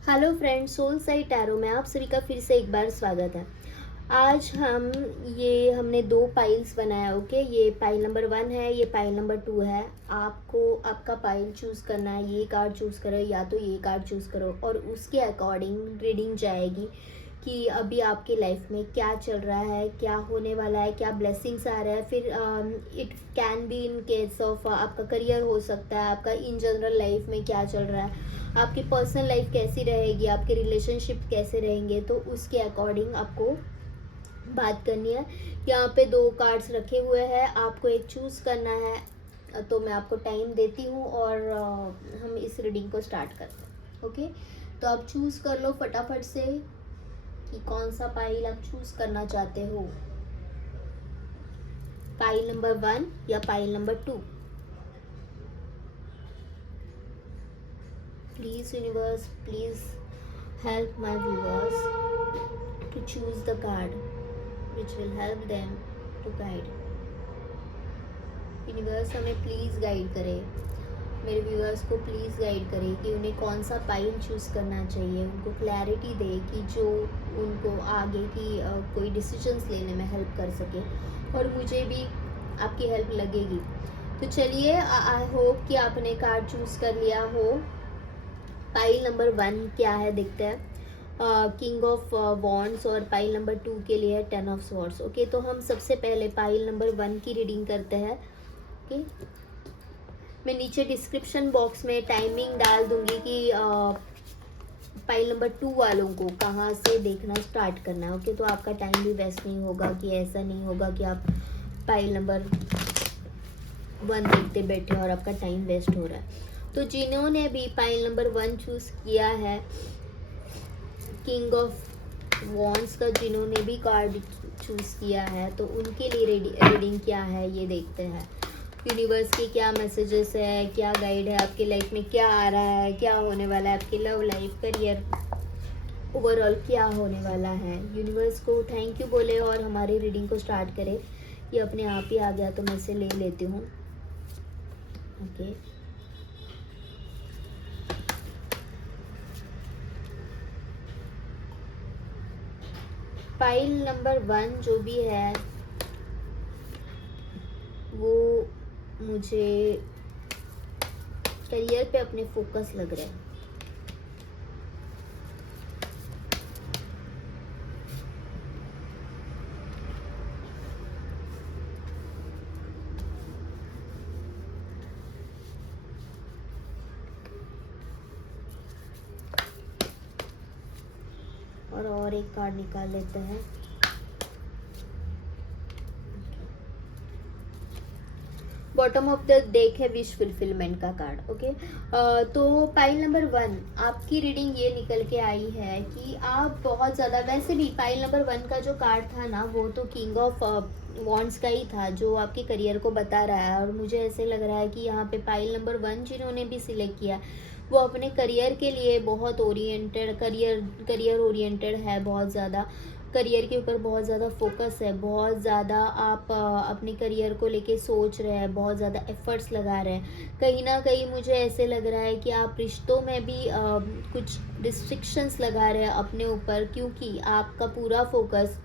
Hello friends, soul side tarot में आप सभी का फिर से एक बार स्वागत है। आज हमने दो पाइल्स बनाया। ओके, ये पाइल नंबर 1 है, ये पाइल नंबर 2 है। आपको आपका पाइल चूज़ करना है, ये कार्ड चूज़ करो या तो ये कार्ड चूज़ करो और उसके अकॉर्डिंग रीडिंग जाएगी कि अभी आपके लाइफ में क्या चल रहा है, क्या होने वाला है, क्या ब्लेसिंग्स आ रहा है। फिर it can be in case of आपका करियर हो सकता है, आपका इन जनरल लाइफ में क्या चल रहा है, आपकी पर्सनल लाइफ कैसी रहेगी, आपके रिलेशनशिप कैसे रहेंगे, तो उसके अकॉर्डिंग आपको बात करनी है। यहाँ पे दो कार्ड्स रखे हुए हैं, आपको एक चूज़ करना है। तो मैं आपको टाइम देती हूँ और हम इस रीडिंग को स्टार्ट करते हैं। ओके, तो आप चूज़ कर लो फटाफट से कि कौन सा पाइल आप चूज़ करना चाहते हो, पाइल नंबर 1 या pile number 2। Please universe, please help my viewers to choose the card which will help them to guide। Universe हमें प्लीज़ गाइड करे, मेरे व्यूअर्स को प्लीज़ गाइड करे कि उन्हें कौन सा पाइल चूज़ करना चाहिए, उनको क्लैरिटी दे कि जो उनको आगे की कोई डिसीजंस लेने में हेल्प कर सके और मुझे भी आपकी हेल्प लगेगी। तो चलिए, आई होप कि आपने कार्ड चूज़ कर लिया हो। पाइल नंबर 1 क्या है देखते हैं। किंग ऑफ वॉन्ड्स और पाइल नंबर 2 के लिए है 10 ऑफ स्वॉर्ड्स। ओके, तो हम सबसे पहले पाइल नंबर 1 की रीडिंग करते हैं। ओके, मैं नीचे डिस्क्रिप्शन बॉक्स में टाइमिंग डाल दूंगी कि पाइल नंबर 2 वालों को कहाँ से देखना स्टार्ट करना है। ओके, तो आपका टाइम भी वेस्ट नहीं होगा, कि ऐसा नहीं होगा कि आप पाइल नंबर 1 देखते बैठे और आपका टाइम वेस्ट हो रहा है। तो जिन्होंने भी पाइल नंबर 1 चूज़ किया है, किंग ऑफ वॉन्ड्स का जिन्होंने भी कार्ड चूज़ किया है, तो उनके लिए रीडिंग क्या है ये देखते हैं। यूनिवर्स के क्या मैसेजेस है, क्या गाइड है, आपकी लाइफ में क्या आ रहा है, क्या होने वाला है, आपकी लव लाइफ, करियर, ओवरऑल क्या होने वाला है। यूनिवर्स को थैंक यू बोले और हमारी रीडिंग को स्टार्ट करें। ये अपने आप ही आ गया तो मैं इसे ले लेती हूँ। ओके, पाइल नंबर 1 जो भी है वो मुझे करियर पे अपने फोकस लग रहे हैं। और एक कार्ड निकाल लेते हैं। बॉटम ऑफ द डेक है विश फुलफिलमेंट का कार्ड। ओके, तो पाइल नंबर 1 आपकी रीडिंग ये निकल के आई है कि आप बहुत ज़्यादा, वैसे भी पाइल नंबर 1 का जो कार्ड था ना, वो तो किंग ऑफ वॉन्ड्स का ही था जो आपके करियर को बता रहा है। और मुझे ऐसे लग रहा है कि यहाँ पे पाइल नंबर 1 जिन्होंने भी सिलेक्ट किया वो अपने करियर के लिए बहुत ओरिएंटेड, करियर ओरिएंटेड है, बहुत ज़्यादा करियर के ऊपर बहुत ज़्यादा फोकस है, बहुत ज़्यादा आप अपने करियर को लेके सोच रहे हैं, बहुत ज़्यादा एफर्ट्स लगा रहे हैं। कहीं ना कहीं मुझे ऐसे लग रहा है कि आप रिश्तों में भी कुछ रिस्ट्रिक्शंस लगा रहे हैं अपने ऊपर, क्योंकि आपका पूरा फोकस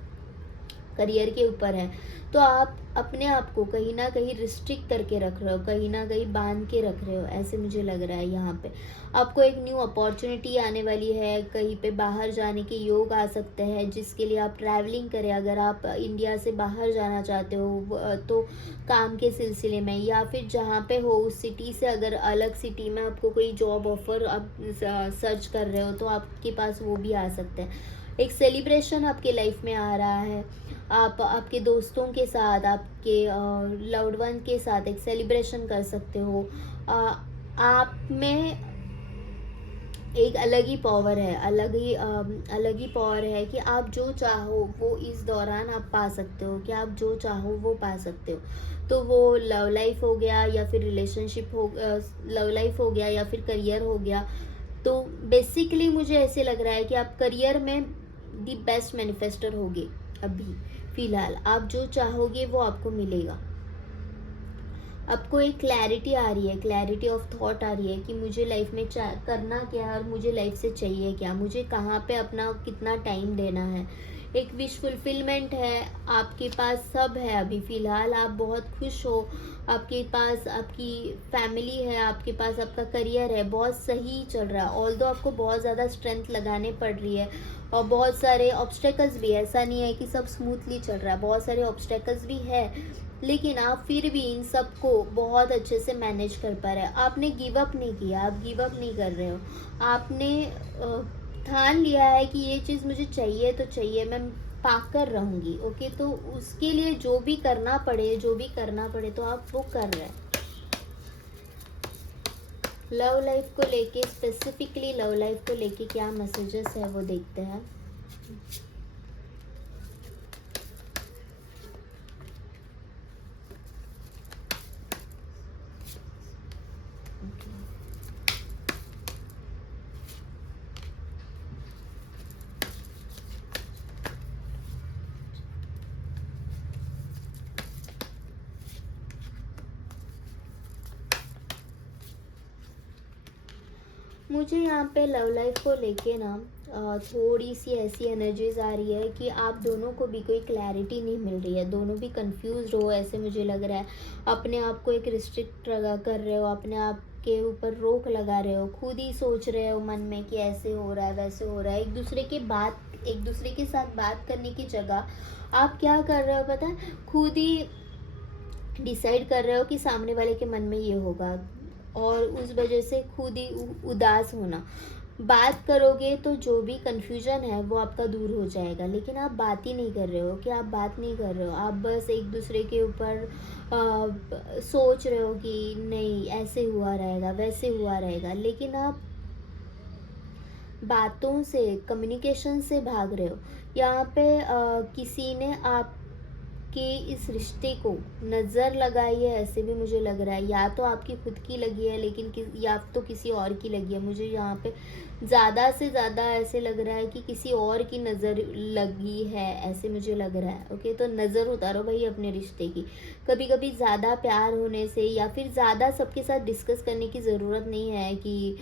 करियर के ऊपर है। तो आप अपने आप को कहीं ना कहीं रिस्ट्रिक्ट करके रख रहे हो, कहीं ना कहीं बांध के रख रहे हो, ऐसे मुझे लग रहा है। यहाँ पे आपको एक न्यू अपॉर्चुनिटी आने वाली है, कहीं पे बाहर जाने के योग आ सकते हैं जिसके लिए आप ट्रैवलिंग करें। अगर आप इंडिया से बाहर जाना चाहते हो तो काम के सिलसिले में, या फिर जहाँ पे हो उस सिटी से अगर अलग सिटी में आपको कोई जॉब ऑफर आप सर्च कर रहे हो तो आपके पास वो भी आ सकते हैं। एक सेलिब्रेशन आपके लाइफ में आ रहा है, आप आपके दोस्तों के साथ, आपके लव्ड वन के साथ एक सेलिब्रेशन कर सकते हो। आप में एक अलग ही पावर है, अलग ही पावर है कि आप जो चाहो वो इस दौरान आप पा सकते हो, कि आप जो चाहो वो पा सकते हो। तो वो लव लाइफ हो गया या फिर रिलेशनशिप हो, लव लाइफ हो गया या फिर करियर हो गया। तो बेसिकली मुझे ऐसे लग रहा है कि आप करियर में दी बेस्ट मैनिफेस्टर होगे। अभी फिलहाल आप जो चाहोगे वो आपको मिलेगा। आपको एक क्लैरिटी आ रही है, क्लैरिटी ऑफ थॉट आ रही है कि मुझे लाइफ में करना क्या है और मुझे लाइफ से चाहिए क्या, मुझे कहाँ पे अपना कितना टाइम देना है। एक विश फुलफिलमेंट है, आपके पास सब है, अभी फ़िलहाल आप बहुत खुश हो, आपके पास आपकी फैमिली है, आपके पास आपका करियर है, बहुत सही चल रहा है। ऑल्दो आपको बहुत ज़्यादा स्ट्रेंथ लगाने पड़ रही है और बहुत सारे ऑब्स्टेकल्स भी है, ऐसा नहीं है कि सब स्मूथली चल रहा है, बहुत सारे ऑब्स्टेकल्स भी है, लेकिन आप फिर भी इन सबको बहुत अच्छे से मैनेज कर पा रहे हैं। आपने गिव अप नहीं किया, आप गिव अप नहीं कर रहे हो, आपने ठान लिया है कि ये चीज़ मुझे चाहिए तो चाहिए, मैं पाकर रहूँगी। ओके, तो उसके लिए जो भी करना पड़े, जो भी करना पड़े, तो आप वो कर रहे हैं। लव लाइफ को लेके, स्पेसिफिकली लव लाइफ को लेके क्या मैसेजेस है वो देखते हैं। मुझे यहाँ पे लव लाइफ को लेके ना थोड़ी सी ऐसी एनर्जीज आ रही है कि आप दोनों को भी कोई क्लैरिटी नहीं मिल रही है, दोनों भी कंफ्यूज हो, ऐसे मुझे लग रहा है। अपने आप को एक रिस्ट्रिक्ट लगा कर रहे हो, अपने आप के ऊपर रोक लगा रहे हो, खुद ही सोच रहे हो मन में कि ऐसे हो रहा है, वैसे हो रहा है। एक दूसरे के साथ बात करने की जगह आप क्या कर रहे हो पता है, खुद ही डिसाइड कर रहे हो कि सामने वाले के मन में ये होगा, और उस वजह से खुद ही उदास होना। बात करोगे तो जो भी कन्फ्यूजन है वो आपका दूर हो जाएगा, लेकिन आप बात ही नहीं कर रहे हो, कि आप बात नहीं कर रहे हो, आप बस एक दूसरे के ऊपर सोच रहे हो कि नहीं ऐसे हुआ रहेगा, वैसे हुआ रहेगा, लेकिन आप बातों से, कम्युनिकेशन से भाग रहे हो। यहाँ पे किसी ने आप कि इस रिश्ते को नज़र लगाई है, ऐसे भी मुझे लग रहा है, या तो आपकी खुद की लगी है, लेकिन या तो किसी और की लगी है। मुझे यहाँ पे ज़्यादा से ज़्यादा ऐसे लग रहा है कि किसी और की नज़र लगी है, ऐसे मुझे लग रहा है। ओके, तो नज़र उतारो भाई अपने रिश्ते की। कभी कभी ज़्यादा प्यार होने से या फिर ज़्यादा सबके साथ डिस्कस करने की ज़रूरत नहीं है कि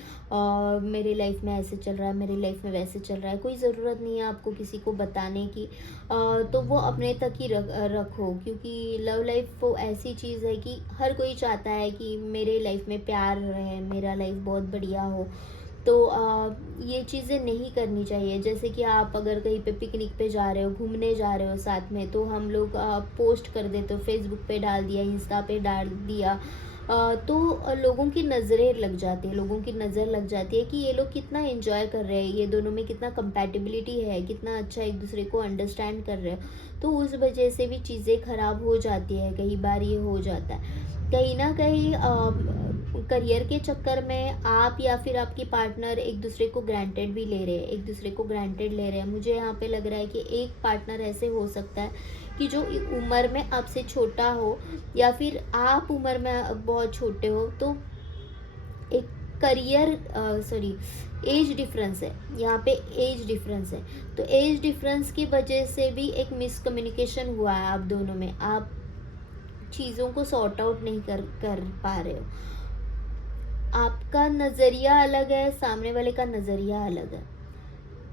मेरे लाइफ में ऐसे चल रहा है, मेरे लाइफ में वैसे चल रहा है, कोई ज़रूरत नहीं है आपको किसी को बताने की। तो वो अपने तक ही रखो, क्योंकि लव लाइफ वो ऐसी चीज़ है कि हर कोई चाहता है कि मेरे लाइफ में प्यार रहे, मेरा लाइफ बहुत बढ़िया हो। तो ये चीज़ें नहीं करनी चाहिए। जैसे कि आप अगर कहीं पे पिकनिक पे जा रहे हो, घूमने जा रहे हो साथ में, तो हम लोग पोस्ट कर देते हो, फेसबुक पे डाल दिया, इंस्टा पे डाल दिया, तो लोगों की नज़रें लग जाती है, लोगों की नज़र लग जाती है कि ये लोग कितना एंजॉय कर रहे हैं, ये दोनों में कितना कंपैटिबिलिटी है, कितना अच्छा एक दूसरे को अंडरस्टैंड कर रहे हो। तो उस वजह से भी चीज़ें ख़राब हो जाती है, कई बार ये हो जाता है। कहीं ना कहीं करियर के चक्कर में आप या फिर आपकी पार्टनर एक दूसरे को ग्रांटेड भी ले रहे हैं, एक दूसरे को ग्रांटेड ले रहे हैं। मुझे यहाँ पे लग रहा है कि एक पार्टनर ऐसे हो सकता है कि जो उम्र में आपसे छोटा हो, या फिर आप उम्र में बहुत छोटे हो, तो एक करियर सॉरी एज डिफरेंस है, यहाँ पे एज डिफरेंस है। तो एज डिफरेंस की वजह से भी एक मिसकम्युनिकेशन हुआ है आप दोनों में, आप चीज़ों को सॉर्ट आउट नहीं कर पा रहे हो। आपका नज़रिया अलग है, सामने वाले का नज़रिया अलग है।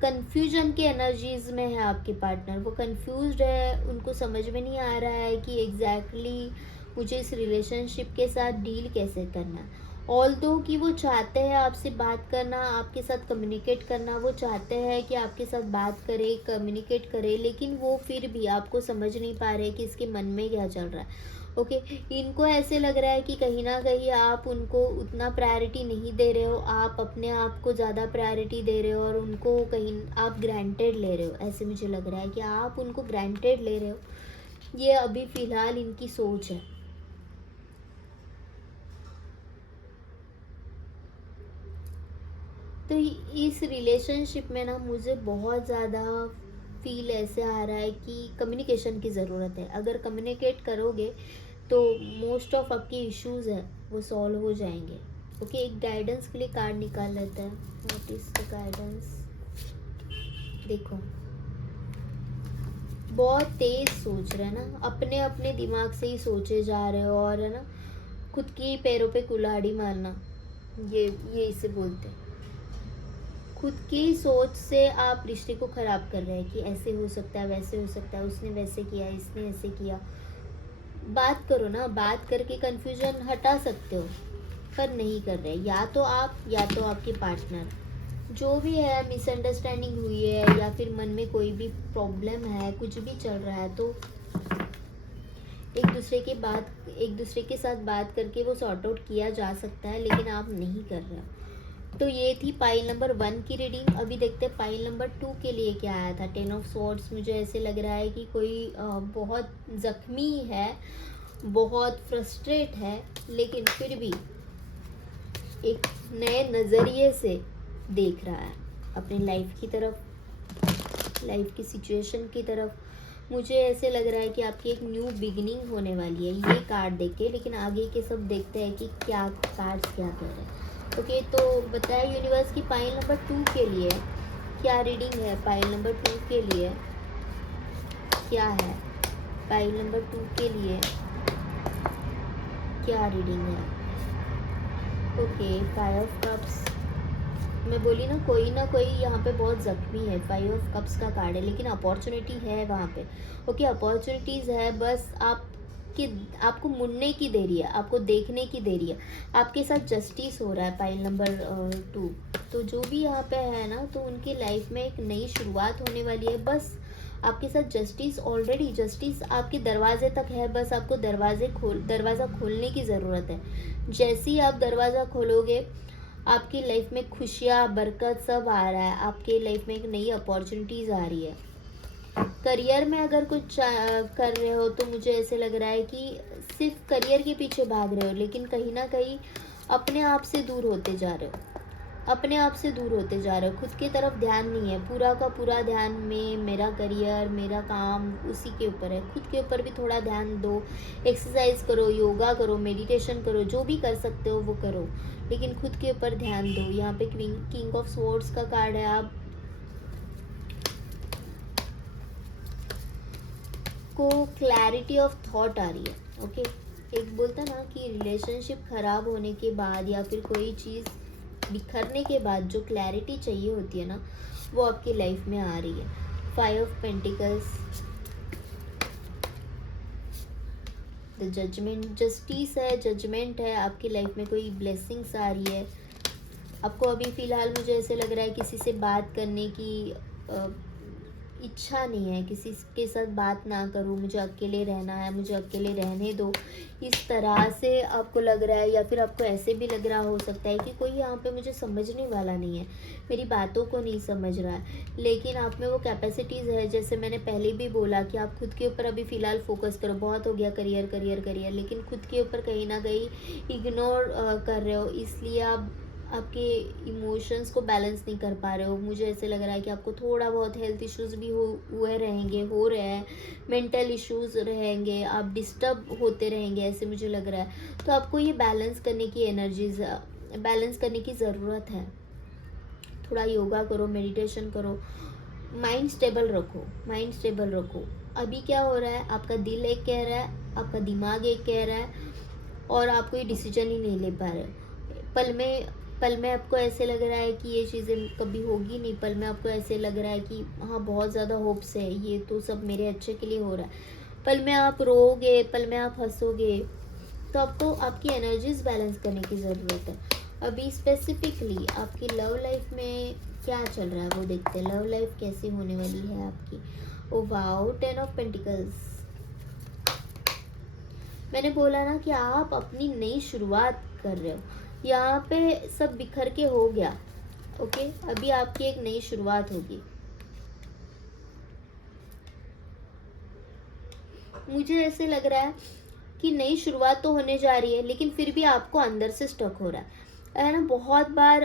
कन्फ्यूजन की एनर्जीज में है आपके पार्टनर, वो कंफ्यूज्ड है, उनको समझ में नहीं आ रहा है कि एग्जैक्टली मुझे इस रिलेशनशिप के साथ डील कैसे करना है। ऑल्दो कि वो चाहते हैं आपसे बात करना, आपके साथ कम्युनिकेट करना, वो चाहते हैं कि आपके साथ बात करे, कम्युनिकेट करे, लेकिन वो फिर भी आपको समझ नहीं पा रहे कि इसके मन में क्या चल रहा है। ओके, इनको ऐसे लग रहा है कि कहीं ना कहीं आप उनको उतना प्रायोरिटी नहीं दे रहे हो, आप अपने आप को ज़्यादा प्रायोरिटी दे रहे हो, और उनको कहीं आप ग्रांटेड ले रहे हो। ऐसे मुझे लग रहा है कि आप उनको ग्रांटेड ले रहे हो, ये अभी फ़िलहाल इनकी सोच है। तो इस रिलेशनशिप में ना मुझे बहुत ज़्यादा फील ऐसे आ रहा है कि कम्युनिकेशन की ज़रूरत है। अगर कम्युनिकेट करोगे तो मोस्ट ऑफ आपके इश्यूज है वो सॉल्व हो जाएंगे। ओके, एक गाइडेंस के लिए कार्ड निकाल लेते हैं। What is the guidance? देखो, बहुत तेज सोच रहे हैं ना, अपने अपने दिमाग से ही सोचे जा रहे हो, और है ना खुद के ही पैरों पे कुल्हाड़ी मारना, ये इसे बोलते हैं। खुद की सोच से आप रिश्ते को ख़राब कर रहे हैं कि ऐसे हो सकता है, वैसे हो सकता है, उसने वैसे किया, इसने ऐसे किया। बात करो ना, बात करके कन्फ्यूजन हटा सकते हो, पर नहीं कर रहे। या तो आप या तो आपके पार्टनर, जो भी है, मिसअंडरस्टैंडिंग हुई है या फिर मन में कोई भी प्रॉब्लम है, कुछ भी चल रहा है, तो एक दूसरे के साथ बात करके वो सॉर्ट आउट किया जा सकता है, लेकिन आप नहीं कर रहे हो। तो ये थी पाइल नंबर 1 की रीडिंग। अभी देखते हैं पाइल नंबर 2 के लिए क्या आया था। 10 ऑफ स्वॉर्ड्स। मुझे ऐसे लग रहा है कि कोई बहुत ज़ख्मी है, बहुत फ्रस्ट्रेट है, लेकिन फिर भी एक नए नज़रिए से देख रहा है अपनी लाइफ की तरफ, लाइफ की सिचुएशन की तरफ। मुझे ऐसे लग रहा है कि आपकी एक न्यू बिगिनिंग होने वाली है ये कार्ड देख के, लेकिन आगे के सब देखते हैं कि क्या कार्ड्स क्या कह रहे हैं। ओके, तो बताया यूनिवर्स की पाइल नंबर 2 के लिए क्या रीडिंग है। पाइल नंबर 2 के लिए क्या है, पाइल नंबर 2 के लिए क्या रीडिंग है। Okay, 5 of cups. मैं बोली ना कोई यहाँ पे बहुत ज़ख्मी है। 5 ऑफ कप्स का कार्ड है, लेकिन अपॉर्चुनिटी है वहाँ पे। ओके, अपॉर्चुनिटीज़ है, बस आपको मुड़ने की देरी है, आपको देखने की देरी है। आपके साथ जस्टिस हो रहा है पाइल नंबर 2। तो जो भी यहाँ पे है ना, तो उनकी लाइफ में एक नई शुरुआत होने वाली है। बस आपके साथ जस्टिस आपके दरवाजे तक है, बस आपको दरवाज़ा खोलने की ज़रूरत है। जैसे ही आप दरवाज़ा खोलोगे, आपकी लाइफ में खुशियाँ, बरकत सब आ रहा है। आपके लाइफ में एक नई अपॉर्चुनिटीज़ आ रही है। करियर में अगर कुछ कर रहे हो, तो मुझे ऐसे लग रहा है कि सिर्फ करियर के पीछे भाग रहे हो, लेकिन कहीं ना कहीं अपने आप से दूर होते जा रहे हो। अपने आप से दूर होते जा रहे हो, खुद की तरफ ध्यान नहीं है। पूरा का पूरा ध्यान में मेरा करियर, मेरा काम, उसी के ऊपर है। खुद के ऊपर भी थोड़ा ध्यान दो। एक्सरसाइज करो, योगा करो, मेडिटेशन करो, जो भी कर सकते हो वो करो, लेकिन खुद के ऊपर ध्यान दो। यहाँ पे किंग ऑफ स्वॉर्ड्स का कार्ड है। आप को क्लैरिटी ऑफ थॉट आ रही है। ओके, एक बोलता ना कि रिलेशनशिप खराब होने के बाद या फिर कोई चीज़ बिखरने के बाद जो क्लैरिटी चाहिए होती है ना, वो आपकी लाइफ में आ रही है। 5 of pentacles, the judgement, justice है, जजमेंट है। आपकी लाइफ में कोई ब्लेसिंग्स आ रही है। आपको अभी फ़िलहाल मुझे ऐसे लग रहा है किसी से बात करने की इच्छा नहीं है, किसी के साथ बात ना करूँ, मुझे अकेले रहना है, मुझे अकेले रहने दो, इस तरह से आपको लग रहा है। या फिर आपको ऐसे भी लग रहा हो सकता है कि कोई यहाँ पे मुझे समझने वाला नहीं है, मेरी बातों को नहीं समझ रहा है। लेकिन आप में वो कैपेसिटीज़ है, जैसे मैंने पहले भी बोला कि आप खुद के ऊपर अभी फ़िलहाल फोकस करो। बहुत हो गया करियर करियर करियर, लेकिन खुद के ऊपर कहीं ना कहीं इग्नोर कर रहे हो, इसलिए आप आपके इमोशंस को बैलेंस नहीं कर पा रहे हो। मुझे ऐसे लग रहा है कि आपको थोड़ा बहुत हेल्थ इश्यूज़ भी हो रहे हैं, मेंटल इश्यूज़ रहेंगे, आप डिस्टर्ब होते रहेंगे, ऐसे मुझे लग रहा है। तो आपको ये बैलेंस करने की ज़रूरत है। थोड़ा योगा करो, मेडिटेशन करो, माइंड स्टेबल रखो। अभी क्या हो रहा है, आपका दिल एक कह रहा है, आपका दिमाग एक कह रहा है, और आप कोई डिसीजन ही नहीं ले पा रहे। पल में आपको ऐसे लग रहा है कि ये चीज़ें कभी होगी नहीं। पल में आपको ऐसे लग रहा है कि हाँ, बहुत ज़्यादा होप्स है, ये तो सब मेरे अच्छे के लिए हो रहा है। पल में आप रोओगे, पल में आप हंसोगे। तो आपको आपकी एनर्जीज बैलेंस करने की ज़रूरत है। अभी स्पेसिफिकली आपकी लव लाइफ में क्या चल रहा है वो देखते हैं। लव लाइफ कैसी होने वाली है आपकी। Oh wow, 10 of pentacles. मैंने बोला ना कि आप अपनी नई शुरुआत कर रहे हो। यहाँ पे सब बिखर के हो गया। ओके, अभी आपकी एक नई शुरुआत होगी। मुझे ऐसे लग रहा है कि नई शुरुआत तो होने जा रही है, लेकिन फिर भी आपको अंदर से स्टक हो रहा है ना। बहुत बार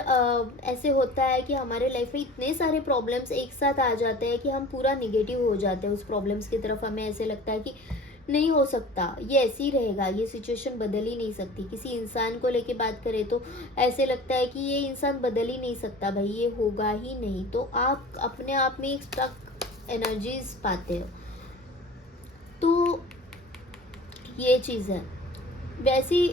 ऐसे होता है कि हमारे लाइफ में इतने सारे प्रॉब्लम्स एक साथ आ जाते हैं कि हम पूरा निगेटिव हो जाते हैं उस प्रॉब्लम्स की तरफ। हमें ऐसे लगता है कि नहीं हो सकता, ये ऐसे ही रहेगा, ये सिचुएशन बदल ही नहीं सकती। किसी इंसान को लेके बात करें तो ऐसे लगता है कि ये इंसान बदल ही नहीं सकता, भाई ये होगा ही नहीं। तो आप अपने आप में एक स्टक एनर्जीज पाते हो। तो ये चीज़ है। वैसी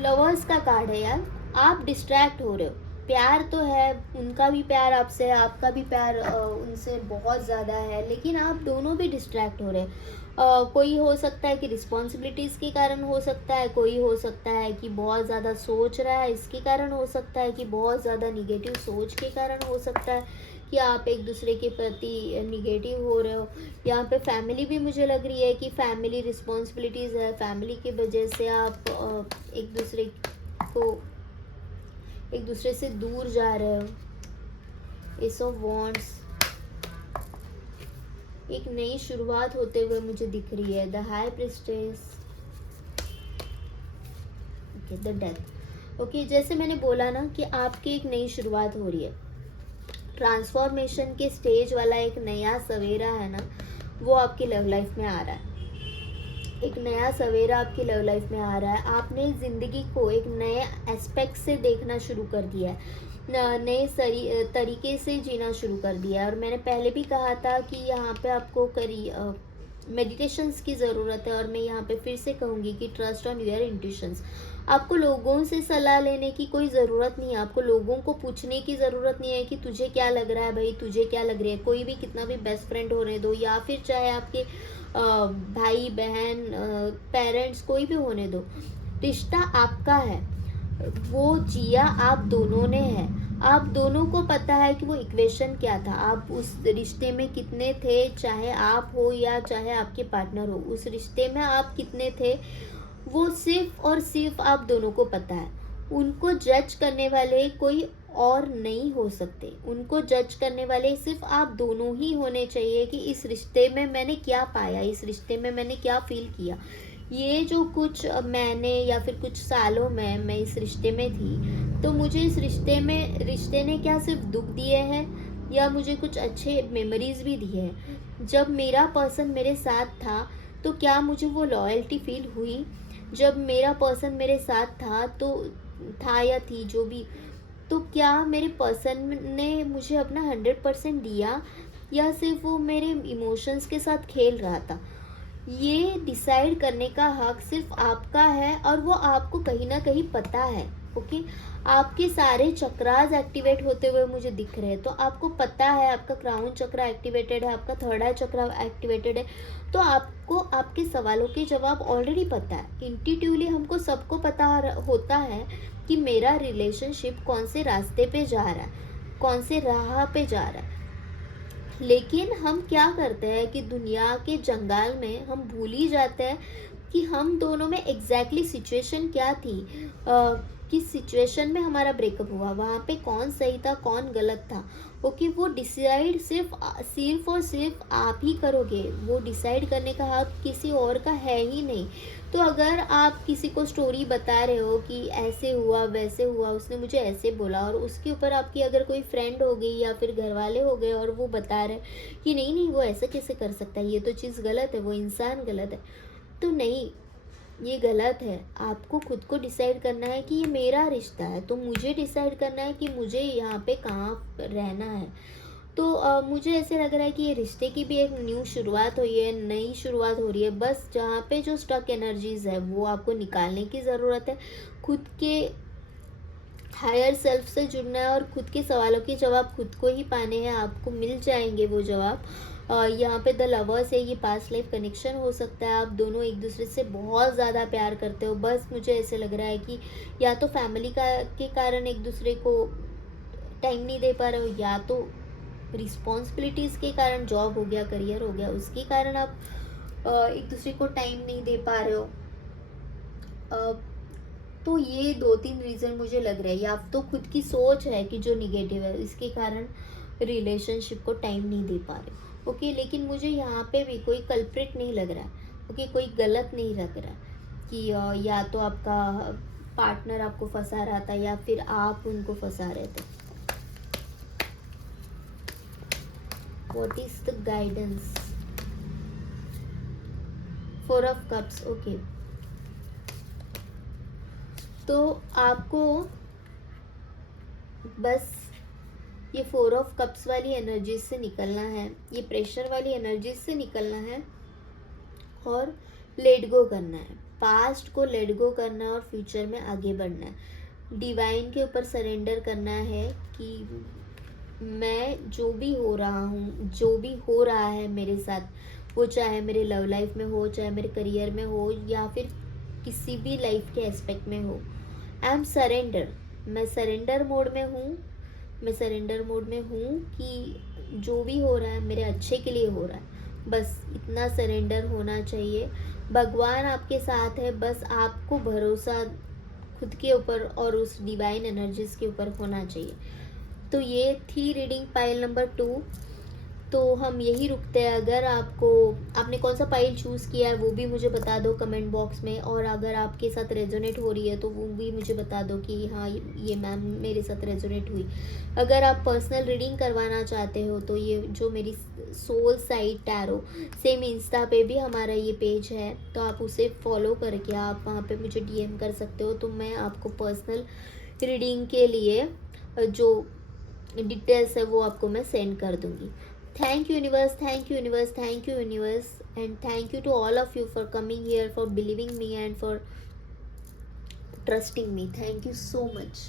लवर्स का कार्ड है यार, आप डिस्ट्रैक्ट हो रहे हो। प्यार तो है, उनका भी प्यार आपसे है, आपका भी प्यार उनसे बहुत ज़्यादा है, लेकिन आप दोनों भी डिस्ट्रैक्ट हो रहे हैं। कोई हो सकता है कि रिस्पॉन्सिबिलिटीज़ के कारण हो सकता है, कोई हो सकता है कि बहुत ज़्यादा सोच रहा है इसके कारण हो सकता है, कि बहुत ज़्यादा निगेटिव सोच के कारण हो सकता है कि आप एक दूसरे के प्रति निगेटिव हो रहे हो। यहाँ पे फैमिली भी मुझे लग रही है कि फैमिली रिस्पॉन्सिबिलिटीज़ है, फैमिली की वजह से आप एक दूसरे को एक दूसरे से दूर जा रहे हो। एस ऑफ वॉन्ड्स, एक नई शुरुआत होते हुए मुझे दिख रही है। The high priestess, okay, the death. Okay, जैसे मैंने बोला ना कि आपकी एक नई शुरुआत हो रही है, ट्रांसफॉर्मेशन के स्टेज वाला एक नया सवेरा है ना, वो आपकी लव लाइफ में आ रहा है। एक नया सवेरा आपकी लव लाइफ में आ रहा है। आपने ज़िंदगी को एक नए एस्पेक्ट से देखना शुरू कर दिया है, नए तरीके से जीना शुरू कर दिया है। और मैंने पहले भी कहा था कि यहाँ पे आपको मेडिटेशंस की ज़रूरत है, और मैं यहाँ पे फिर से कहूँगी कि ट्रस्ट ऑन योर इंट्यूशंस। आपको लोगों से सलाह लेने की कोई ज़रूरत नहीं है, आपको लोगों को पूछने की ज़रूरत नहीं है कि तुझे क्या लग रहा है भाई, तुझे क्या लग रही है। कोई भी कितना भी बेस्ट फ्रेंड होने दो, या फिर चाहे आपके भाई बहन, पेरेंट्स, कोई भी होने दो, रिश्ता आपका है, वो जिया आप दोनों ने है। आप दोनों को पता है कि वो इक्वेशन क्या था, आप उस रिश्ते में कितने थे, चाहे आप हो या चाहे आपके पार्टनर हो, उस रिश्ते में आप कितने थे, वो सिर्फ और सिर्फ आप दोनों को पता है। उनको जज करने वाले कोई और नहीं हो सकते, उनको जज करने वाले सिर्फ आप दोनों ही होने चाहिए कि इस रिश्ते में मैंने क्या पाया, इस रिश्ते में मैंने क्या फील किया। ये जो कुछ मैंने या फिर कुछ सालों में मैं इस रिश्ते में थी, तो मुझे इस रिश्ते ने क्या सिर्फ दुख दिए हैं, या मुझे कुछ अच्छे मेमोरीज भी दिए हैं। जब मेरा पर्सन मेरे साथ था, तो क्या मुझे वो लॉयल्टी फील हुई? जब मेरा पर्सन मेरे साथ था, तो था या थी जो भी, तो क्या मेरे पर्सन ने मुझे अपना 100% दिया, या सिर्फ वो मेरे इमोशंस के साथ खेल रहा था? ये डिसाइड करने का हक सिर्फ आपका है, और वो आपको कहीं ना कहीं पता है। ओके, आपके सारे चक्रास एक्टिवेट होते हुए मुझे दिख रहे हैं, तो आपको पता है, आपका क्राउन चक्र एक्टिवेटेड है, आपका थर्ड आई चक्र एक्टिवेटेड है, तो आपको आपके सवालों के जवाब ऑलरेडी पता है। इंट्यूटिवली हमको सबको पता होता है कि मेरा रिलेशनशिप कौन से रास्ते पे जा रहा है, कौन से राह पे जा रहा है। लेकिन हम क्या करते हैं कि दुनिया के जंजाल में हम भूल ही जाते हैं कि हम दोनों में एग्जैक्टली सिचुएशन क्या थी, किस सिचुएशन में हमारा ब्रेकअप हुआ, वहाँ पे कौन सही था कौन गलत था। ओके, वो डिसाइड सिर्फ और सिर्फ आप ही करोगे, वो डिसाइड करने का हक किसी और का है ही नहीं। तो अगर आप किसी को स्टोरी बता रहे हो कि ऐसे हुआ वैसे हुआ, उसने मुझे ऐसे बोला, और उसके ऊपर आपकी अगर कोई फ्रेंड हो गई या फिर घर वाले हो गए और वो बता रहे कि नहीं नहीं वो ऐसा कैसे कर सकता है, ये तो चीज़ गलत है, वो इंसान गलत है, तो नहीं, ये गलत है। आपको खुद को डिसाइड करना है कि ये मेरा रिश्ता है, तो मुझे डिसाइड करना है कि मुझे यहाँ पे कहाँ रहना है। तो मुझे ऐसे लग रहा है कि ये रिश्ते की भी एक न्यू शुरुआत हुई है, नई शुरुआत हो रही है। बस जहाँ पे जो स्टक एनर्जीज है वो आपको निकालने की ज़रूरत है, खुद के हायर सेल्फ से जुड़ना है, और खुद के सवालों के जवाब खुद को ही पाने हैं। आपको मिल जाएंगे वो जवाब। यहाँ पे द लवर्स है, ये पास्ट लाइफ कनेक्शन हो सकता है, आप दोनों एक दूसरे से बहुत ज़्यादा प्यार करते हो। बस मुझे ऐसे लग रहा है कि या तो फैमिली के कारण एक दूसरे को टाइम नहीं दे पा रहे हो, या तो रिस्पॉन्सिबिलिटीज़ के कारण, जॉब हो गया, करियर हो गया, उसके कारण आप एक दूसरे को टाइम नहीं दे पा रहे हो। तो ये 2-3 रीज़न मुझे लग रहा है, या तो खुद की सोच है कि जो निगेटिव है, इसके कारण रिलेशनशिप को टाइम नहीं दे पा रहे। ओके, लेकिन मुझे यहाँ पे भी कोई कल्प्रिट नहीं लग रहा है। ओके, कोई गलत नहीं लग रहा है कि या तो आपका पार्टनर आपको फंसा रहा था, या फिर आप उनको फंसा रहे थे। What is the guidance? 4 of cups. Okay, तो आपको बस ये 4 ऑफ कप्स वाली एनर्जी से निकलना है, ये प्रेशर वाली एनर्जी से निकलना है, और लेट गो करना है। पास्ट को लेट गो करना है और फ्यूचर में आगे बढ़ना है। डिवाइन के ऊपर सरेंडर करना है कि मैं जो भी हो रहा हूँ, जो भी हो रहा है मेरे साथ, वो चाहे मेरे लव लाइफ में हो, चाहे मेरे करियर में हो, या फिर किसी भी लाइफ के एस्पेक्ट में हो, आई एम सरेंडर। मैं सरेंडर मोड में हूँ। मैं सरेंडर मोड में हूँ कि जो भी हो रहा है मेरे अच्छे के लिए हो रहा है। बस इतना सरेंडर होना चाहिए। भगवान आपके साथ है, बस आपको भरोसा खुद के ऊपर और उस डिवाइन एनर्जीज के ऊपर होना चाहिए। तो ये थी रीडिंग पाइल नंबर 2। तो हम यही रुकते हैं। अगर आपने कौन सा पाइल चूज़ किया है वो भी मुझे बता दो कमेंट बॉक्स में, और अगर आपके साथ रेजोनेट हो रही है तो वो भी मुझे बता दो कि हाँ ये मैम मेरे साथ रेजोनेट हुई। अगर आप पर्सनल रीडिंग करवाना चाहते हो तो ये जो मेरी soul side tarot, same insta पे भी हमारा ये पेज है, तो आप उसे फॉलो करके आप वहाँ पे मुझे डीएम कर सकते हो। तो मैं आपको पर्सनल रीडिंग के लिए जो डिटेल्स है वो आपको मैं सेंड कर दूँगी। Thank you universe, thank you universe, thank you universe, and thank you to all of you for coming here, for believing me and for trusting me. Thank you so much.